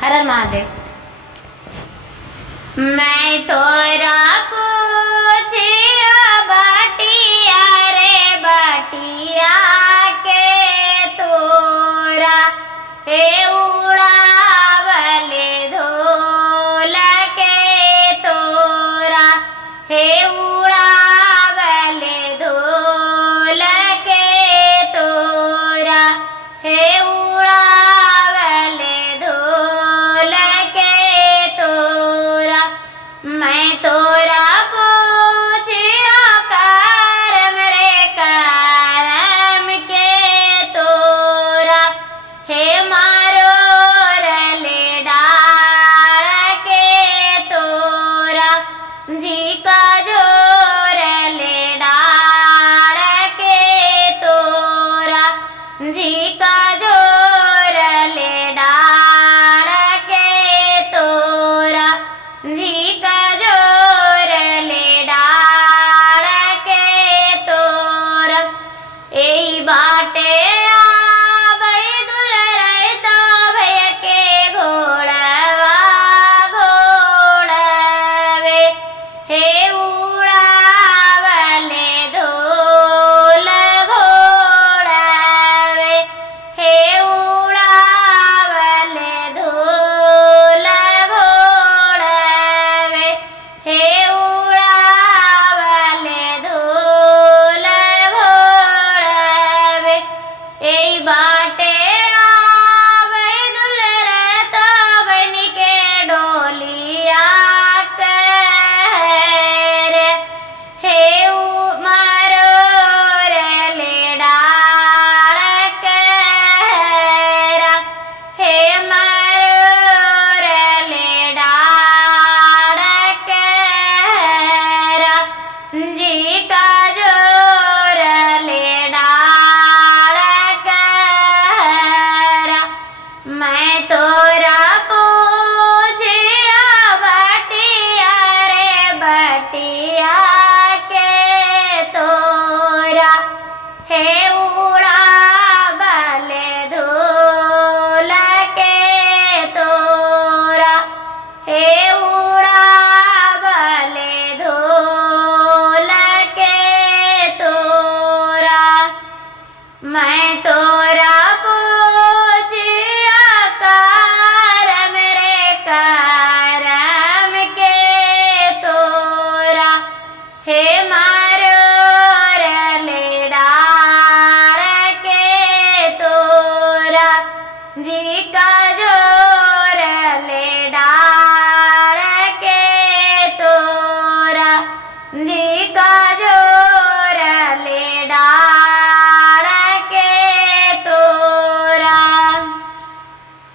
हर हर महादेव। मैं तोरा पूछियो बटिया रे बटिया के तोरा हे उड़ावले धोल के तोरा हे उड़ावले धोल के तोरा हे उड़ावले धोल के तोरा। मैं तोरा पूछियो करम रे करम के तोरा हे मारो रले डाल के तोरा जी का जोर ले डाल के तोरा जी का जोर ले डाल के तोरा जी का जोर ले डाल के तोरा। एही बाटे आबै दुलरै तो भैया के घोड़वा घोड़वे हे उड़ावले धोल घोड़वे हे उड़ावले धोल घोड़वे हे उड़ावले धोल घोड़वे। एही बाटे आबै दुलरै तो बनी के डोलिया कर हे मारो रले डाल करा हे मारो रले डाल करा जी का जोर ले डाल करा। मैं तो